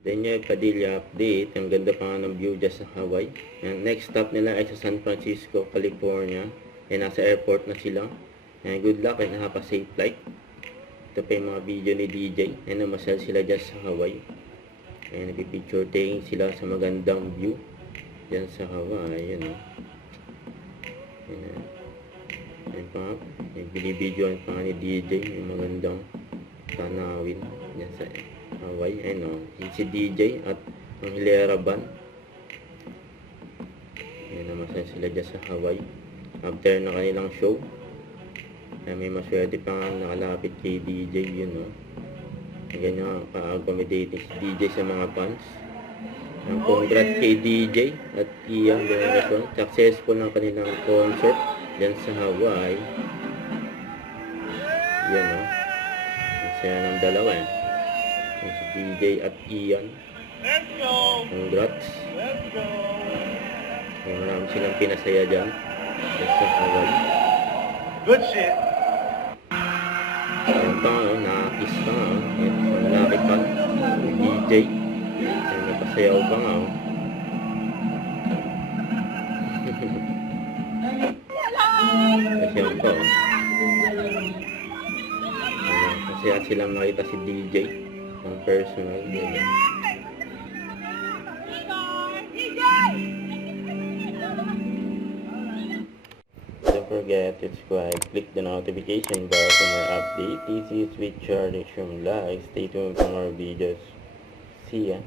Daniel Padilla update. Ang ganda pa nga ng view dyan sa Hawaii. And next stop nila ay sa San Francisco, California. And nasa airport na sila. And good luck and have a safe flight. Ito pa yung mga video ni DJ. And namasal sila dyan sa Hawaii. And nagpipicture taking sila sa magandang view dyan sa Hawaii. Ayan o. Ayan pa. Binibidyoan pa nga ni DJ yung magandang tanawin dyan sa Hawaii. Ayan o. Si DJ at ang Hilera Band. Ayan namasal sila dyan sa Hawaii. After na kanilang show. Ay, may maswerte pa nga nakalapit kay DJ yun o. Ganyan ka-accommodating si DJ sa mga fans. Ang congrats kay DJ at Ian Benson. Successful ng kanilang concert dyan sa Hawaii. Yan o. Masaya ng dalawa eh. Si DJ at Ian. Congrats. Marami silang pinasaya dyan sa Hawaii. Good shit. Ayan pa nga, nakakis pa nga. Ang laki pa. DJ. Ayan, napasayaw pa nga. Pasayaw pa. Masaya silang makita si DJ. Ang personal. Ayan. Don't forget to subscribe, click the notification bell for more updates. This is with Charlie Shum Live. Stay tuned for more videos. See ya.